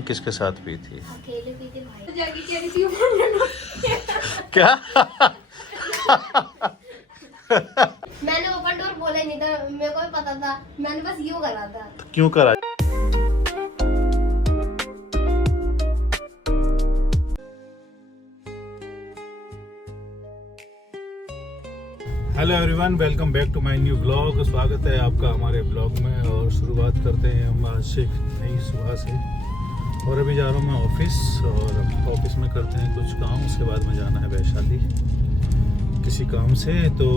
किसके साथ पी थी? अकेले पी थी भाई। क्या? मैंने ओपन डोर बोला ही नहीं था, मेरे को भी पता था, मैंने बस यूं करा था। तो क्यों करा? Hello everyone, welcome back to my new blog. स्वागत है आपका हमारे ब्लॉग में। और शुरुआत करते हैं हम आज से नई सुबह से। और अभी जा रहा हूँ मैं ऑफिस, और ऑफिस में करते हैं कुछ काम। उसके बाद में जाना है वैशाली किसी काम से। तो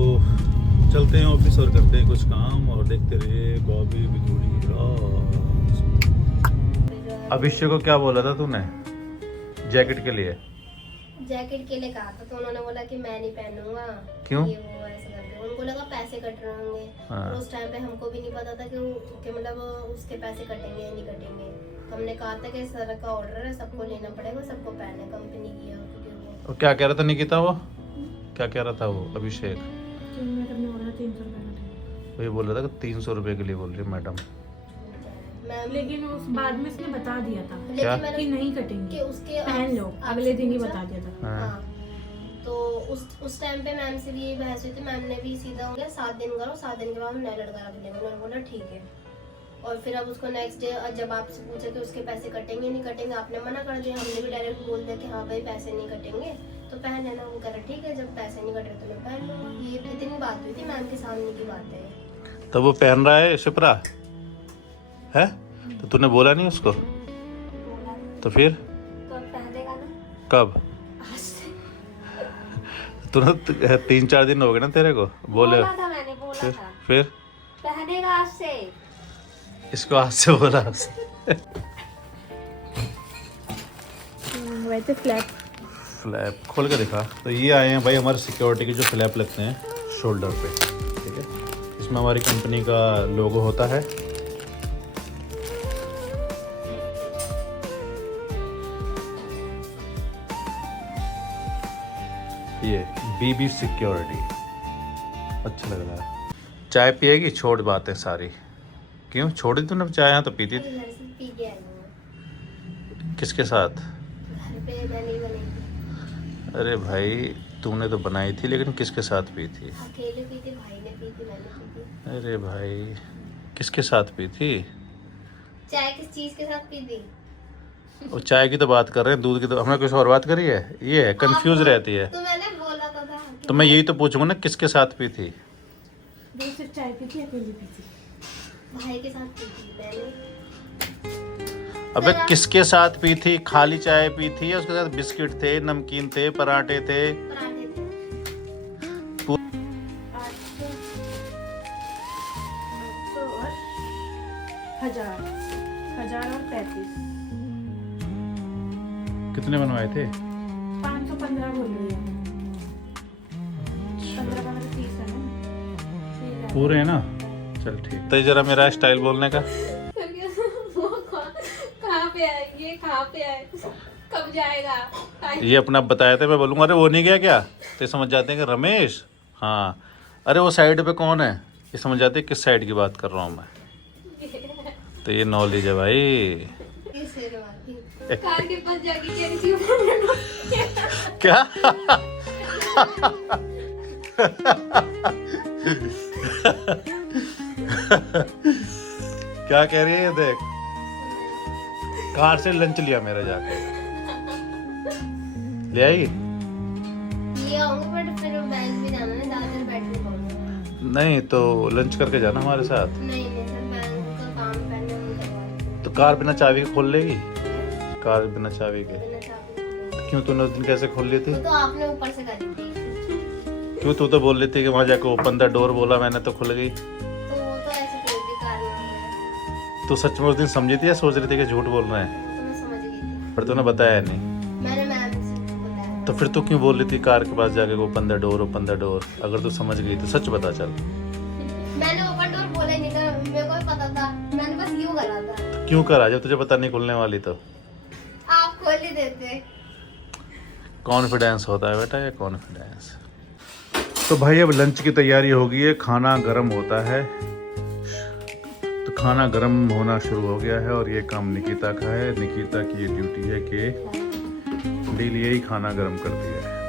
चलते हैं ऑफिस और करते हैं कुछ काम, और देखते रहिए बॉबी बिगुड़ी ब्लॉग। अभिषेक को क्या बोला था तूने जैकेट के लिए? जैकेट के लिए कहा था तो उन्होंने बोला कि मैं नहीं पहनूंगा। क्यों? ये वो ऐसे करके उनको लगा पैसे कट रहे होंगे। हाँ। और उस टाइम पे हमको भी नहीं पता था कि मतलब उसके पैसे कटेंगे या नहीं कटेंगे। तो हमने कहा था कि सर का ऑर्डर है, सबको लेना पड़ेगा, सबको पहनना कंपनी की है। क्योंकि और क्या कह रहा था निकिता? वो क्या कह रहा था वो अभिषेक? वही बोल रहा था कि 300 रुपए के लिए बोल रही है मैडम। लेकिन उस बाद में इसने बता दिया था क्या? कि नहीं कटेंगे, कि उसके पहन लो। अगले दिन ही बता दिया था। हाँ। हाँ। तो उस टाइम पे मैम से भी यही बहस हुई थी। मैम ने भी सीधा हो गया 7 दिन करो, 7 दिन के बाद हम नया लड़का रख लेंगे। उन्होंने बोला ठीक है। और फिर अब उसको नेक्स्ट डे जब आपसे पूछा कि उसके पैसे कटेंगे नहीं कटेंगे, आपने मना कर दिया। हमने भी डायरेक्ट बोल दिया कि हाँ भाई पैसे नहीं कटेंगे तो पहन लेना। वो कह रहा ठीक है, जब पैसे नहीं कट रहे तो मैं पहन लूंगा। ये इतनी बात हुई थी, मैम के सामने की बात है। तो वो पहन रहा है शिप्रा है? तो तूने बोला नहीं उसको? तो फिर तो पहनेगा ना कब? तूने 3-4 दिन हो गए ना तेरे को बोले। बोला था, मैंने बोला था फिर पहनेगा आज से। इसको आज से बोला। वैसे फ्लैप खोल के दिखा। तो ये आए हैं भाई हमारे सिक्योरिटी के जो फ्लैप लगते हैं शोल्डर पे, ठीक है। इसमें हमारी कंपनी का लोगो होता है। ये बीबी सिक्योरिटी अच्छा लग रहा है। चाय पिएगी? छोड़ बातें सारी। क्यों छोड़ी तूने चाय? यहाँ तो पीती थी। घर से पी के आई हूँ। किसके साथ? घर पे मैंने बनी थी। अरे भाई तूने तो बनाई थी, लेकिन किसके साथ पी थी? अकेले पी थी, भाई ने पी थी, मैंने पी थी। अरे भाई किसके साथ पी थी? चाय किस चीज के साथ पी थी? और चाय की तो बात कर रहे हैं, दूध की तो हमने कुछ और बात करी है। ये है कंफ्यूज रहती है। तो मैंने बोला तो था कि तो मैं यही तो पूछूंगा ना, किसके साथ पी थी? सिर्फ चाय पी थी, अकेली पी थी। भाई के साथ पी थी मैंने। अबे किसके साथ पी थी? खाली चाय पी थी या उसके साथ बिस्किट थे, नमकीन थे, पराठे थे? पराठे थे। 1000 और 35। कितने बनवाए थे? 515 बोल रही है। 15 30 है ना? पूरे है ना? चल ठीक। तो जरा मेरा स्टाइल बोलने का। वो कहाँ पे है ये, कहाँ पे है, कब जाएगा? ये अपना बताया था, मैं बोलूँगा अरे वो नहीं गया क्या, तो समझ जाते हैं कि रमेश। हाँ अरे वो साइड पे कौन है, ये समझ जाते हैं किस साइड की बात कर रहा हूँ मैं। तो ये नॉलेज है भाई। कार के पास जाके कह रही थी क्या? क्या कह रही है ये देख। कार से लंच लिया मेरा जाके। ले आई? ये आऊंगी बट फिर बैंक भी जाना है, ज्यादा देर बैठ नहीं पाऊंगा। नहीं तो लंच करके जाना हमारे साथ। नहीं सर, बैंक का काम पहले हम करवा तो कार बिना चाबी के खोल लेगी? कार बिना चाबी के? देना चाहती हूँ। क्यों तूने उस दिन कैसे खोल ली थी? वो तो आपने ऊपर से करी थी। क्यों तू तो बोल रही थी कि वहां जाके ओपन द डोर बोला मैंने तो खुल गई। तो वो तो ऐसे कोई भी कार में हो गया। तू सच में उस दिन समझी थी या सोच रही थी कि झूठ बोल रहे हैं? तो मैं समझ गई थी, पर तूने बताया नहीं। मैंने मैम से बताया। तो फिर तू क्यों बोल रही थी कार के पास जाके open the door, open the door? अगर तू समझ गई तो सच बता चल। मैंने ओपन डोर बोला ही नहीं था, मेरे को भी पता था, मैंने बस यूं करा था। तो क्यों करा जब तुझे पता नहीं खुलने वाली? तो आप खोल ही देते। कॉन्फिडेंस होता है बेटा, ये कॉन्फिडेंस। तो भाई अब लंच की तैयारी हो गई है, खाना गर्म होता है। तो खाना गर्म होना शुरू हो गया है और ये काम निकिता का है। निकिता की ये ड्यूटी है कि डेली यही खाना गर्म करती है।